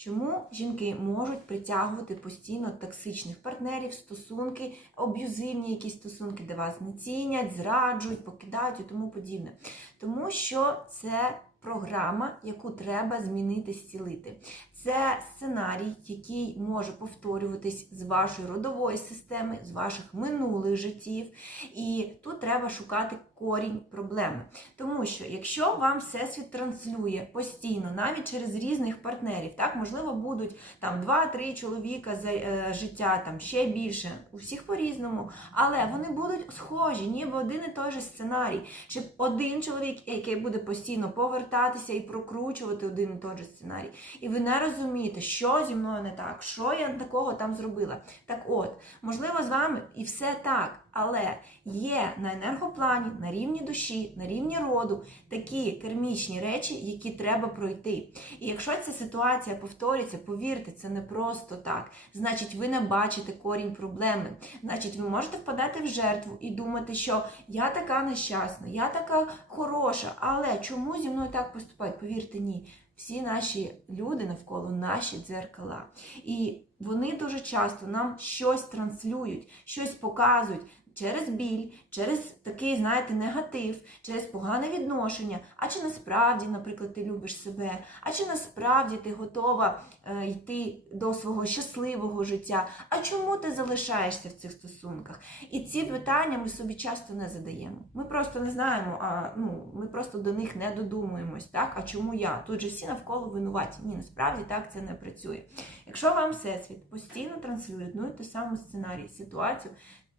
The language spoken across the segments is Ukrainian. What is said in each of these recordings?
Чому жінки можуть притягувати постійно токсичних партнерів, стосунки, аб'юзивні якісь стосунки, де вас не цінять, зраджують, покидають і тому подібне? Тому що це програма, яку треба змінити, зцілити. Це сценарій, який може повторюватись з вашої родової системи, з ваших минулих життів. І тут треба шукати корінь проблеми. Тому що якщо вам всесвіт транслює постійно, навіть через різних партнерів, так можливо будуть там 2-3 чоловіка за е, життя, там ще більше, у всіх по-різному, але вони будуть схожі, ніби один і той же сценарій. Чи один чоловік, який буде постійно повертатися і прокручувати один і той же сценарій, і ви не розумієте, що зі мною не так, що я такого там зробила. Так от, можливо, з вами і все так, але є на енергоплані, на рівні душі, на рівні роду такі кермічні речі, які треба пройти. І якщо ця ситуація повторюється, повірте, це не просто так. Значить, ви не бачите корінь проблеми. Значить, ви можете впадати в жертву і думати, що я така нещасна, я така хороша, але чому зі мною так поступають? Повірте, ні. Всі наші люди навколо наші дзеркала. І вони дуже часто нам щось транслюють, щось показують через біль, через такий, знаєте, негатив, через погане відношення. А чи насправді, наприклад, ти любиш себе, а чи насправді ти готова е, йти до свого щасливого життя? А чому ти залишаєшся в цих стосунках? І ці питання ми собі часто не задаємо. Ми просто не знаємо, а ну ми просто до них не додумуємось. Так, а чому я? Тут же всі навколо винуваті. Ні, насправді так це не працює. Якщо вам всесвіт постійно транслює одну і ту саму сценарій, ситуацію,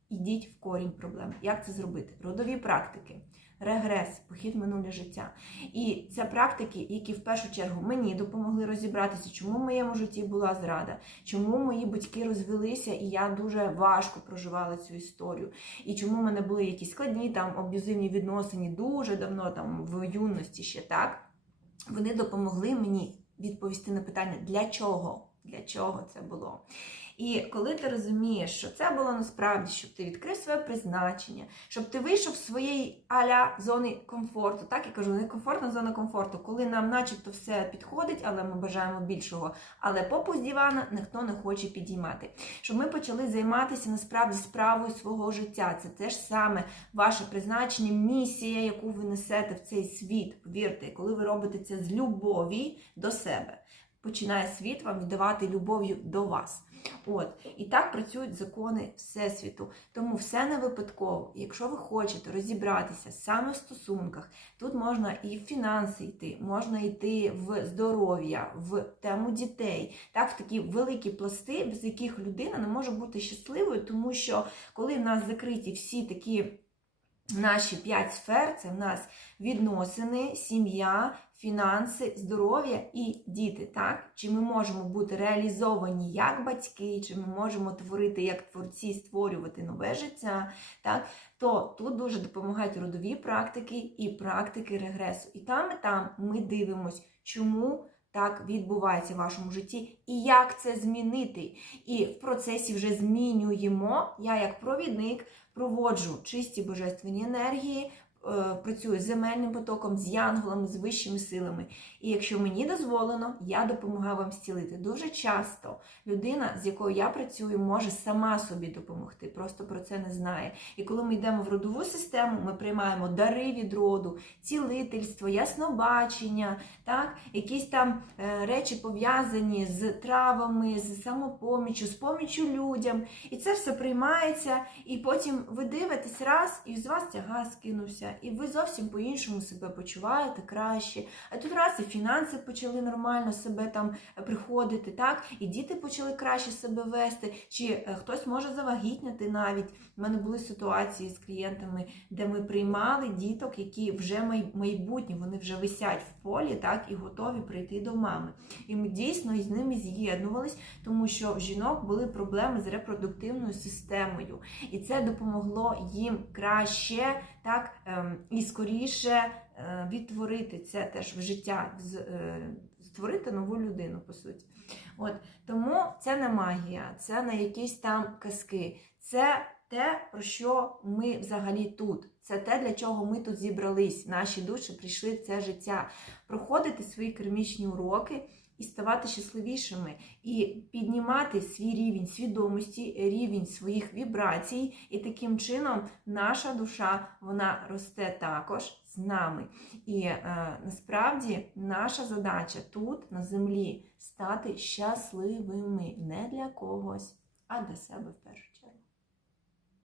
ідіть в корінь проблем. Як це зробити? Родові практики. Регрес, похід минуле життя. І це практики, які в першу чергу мені допомогли розібратися, чому в моєму житті була зрада, чому мої батьки розвелися, і я дуже важко проживала цю історію. І чому в мене були якісь складні там аб'юзивні відносини дуже давно, там в юності ще так. Вони допомогли мені відповісти на питання, для чого? Для чого це було? І коли ти розумієш, що це було насправді, щоб ти відкрив своє призначення, щоб ти вийшов з своєї аля зони комфорту, так я кажу, не комфортна зона комфорту, коли нам, начебто, все підходить, але ми бажаємо більшого. Але попу з дивана ніхто не хоче підіймати. Щоб ми почали займатися насправді справою свого життя. Це теж саме ваше призначення, місія, яку ви несете в цей світ. Повірте, коли ви робите це з любові до себе. Починає світ вам віддавати любов'ю до вас. От і так працюють закони всесвіту. Тому все не випадково. Якщо ви хочете розібратися саме в стосунках, тут можна і в фінанси йти, можна йти в здоров'я, в тему дітей, так в такі великі пласти, без яких людина не може бути щасливою, тому що коли в нас закриті всі такі наші п'ять сфер, це в нас відносини, сім'я, фінанси, здоров'я і діти. Так? Чи ми можемо бути реалізовані як батьки, чи ми можемо творити як творці, створювати нове життя, так? то тут дуже допомагають родові практики і практики регресу. І там, і там ми дивимось, чому. Так відбувається в вашому житті, і як це змінити. І в процесі вже змінюємо. Я, як провідник, проводжу чисті божественні енергії, працюю з земельним потоком, з янголами, з вищими силами. І якщо мені дозволено, я допомагаю вам зцілити. Дуже часто людина, з якою я працюю, може сама собі допомогти, просто про це не знає. І коли ми йдемо в родову систему, ми приймаємо дари від роду, цілительство, яснобачення, так? якісь там е, речі пов'язані з травами, з самопоміччю, з поміччю людям. І це все приймається, і потім ви дивитесь раз, і з вас тяга скинувся, і ви зовсім по-іншому себе почуваєте краще. А тут раз і фінанси почали нормально себе там приходити, так? І діти почали краще себе вести, чи е, хтось може завагітняти навіть. У мене були ситуації з клієнтами, де ми приймали діток, які вже май- майбутні, вони вже висять в полі, так, і готові прийти до мами. І ми дійсно із ними з'єднувались, тому що в жінок були проблеми з репродуктивною системою. І це допомогло їм краще так, ем, і скоріше е, відтворити це теж в життя, е, створити нову людину, по суті. От, тому це не магія, це не якісь там казки. Це те, про що ми взагалі тут. Це те, для чого ми тут зібрались. Наші душі прийшли в це життя. Проходити свої кермічні уроки і ставати щасливішими, і піднімати свій рівень свідомості, рівень своїх вібрацій, і таким чином наша душа вона росте також з нами. І е, насправді наша задача тут на землі стати щасливими не для когось, а для себе в першу